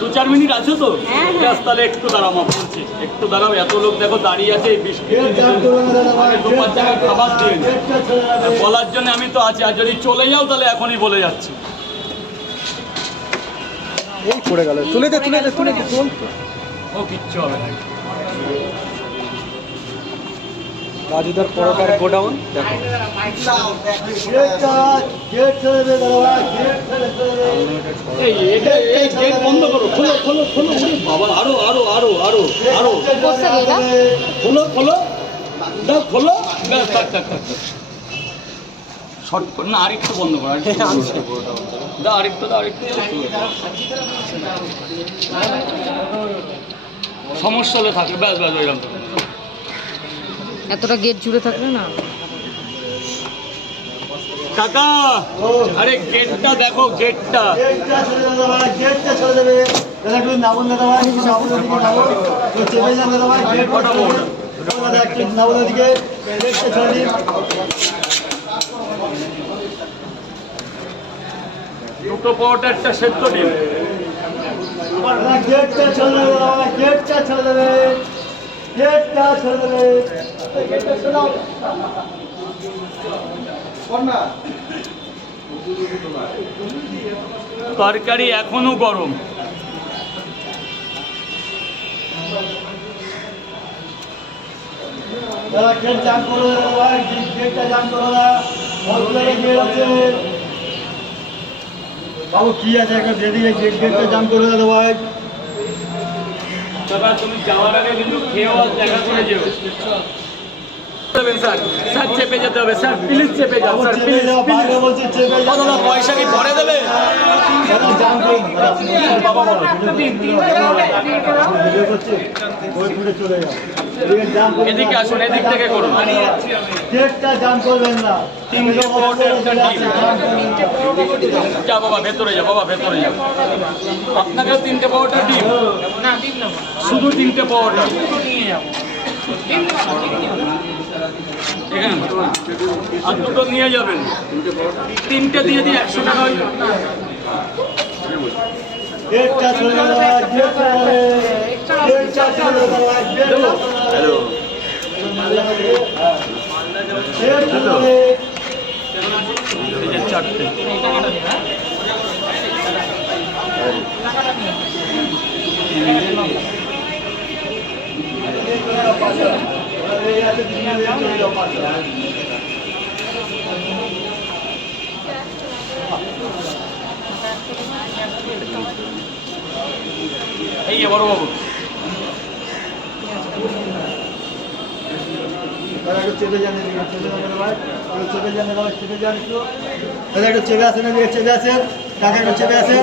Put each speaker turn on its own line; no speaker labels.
দু চার মিনিট আছে তো?
হ্যাঁ, হ্যাঁ।
ব্যাস তাহলে একটু দাঁড়াও মা বলছি। একটু দাঁড়াও এত লোক দেখো দাঁড়িয়ে আছে এই বৃষ্টি জায়গায় খাবার বলার জন্য আমি তো আছি আর যদি চলে যাও তাহলে এখনই বলে যাচ্ছি।
এই পড়ে গেল। তুলে দে তুলে দে তুলে দে।
ও কিচ্ছু হবে না।
রাজুদার পরোটার গোডাউন? দেখো।
গেট
বন্ধ করো খোলো খোলো খোলো বাবা আরও আরও
আরও আরও আরও?
খোলো খোলো দাও খোলো। শর্ট করে না আরেকটু বন্ধ করো। দাও আরেকটু দাও আরেকটু। সমস্যা হলে থাকে ব্যাস ব্যাস ওইরকম
এতটা গেট জুড়ে থাকলে না।
কাকা আরে গেটটা দেখো গেটটা
গেটটা ছেড়ে দেবে দাদা ভাই গেটটা ছেড়ে দেবে দাদা একটু নাবুন দাদা ভাই একটু নাবুন দিকে নাবুন একটু চেপে যান দাদা ভাই গেট
কটা
দাদা একটু নাবুন দিকে গেটটা ছেড়ে দিন
দুটো পাওয়াটা একটা সেদ্ধ ডিম
গেটটা ছেড়ে দেবে দাদা গেটটা ছেড়ে দেবে। গেটটা ছেড়ে দেবে। গেটটা ছেড়ে দাও
তরকারি এখনও গরম।
গেট জাম করে গেটটা জাম করে বাবু কি আছে? একটা যেদিকে গেট গেটটা জাম করে দাদা ভাই
দাদা তুমি যাওয়ার আগে কিন্তু খেয়েও দেখা করে যেও। স্যার স্যার চেপে যেতে হবে স্যার প্লিজ চেপে
বাবু
স্যার প্লিজ
যাও যাও।
দাদা পয়সা কি পরে দেবে? বাবা বলো
ওই চলে যাও। এদিকে
আসুন এদিক থেকে করুন। যা বাবা ভেতরে যা বাবা ভেতরে যা। আপনাকেও তিনটে পাওয়াটা ডিম শুধু তিনটে পাওয়াটা আর দুটো নিয়ে যাবেন। তিনটে দিয়ে দিয়ে একশো টাকা হয়ে যাবে।
হ্যালো।
চারটে এই বড় বাবু।
দাদা একটু চেপে চেপে। একটু চেপে দাদা চেপে একটু। দাদা চেপে আসেন টাকা একটু চেপে আসেন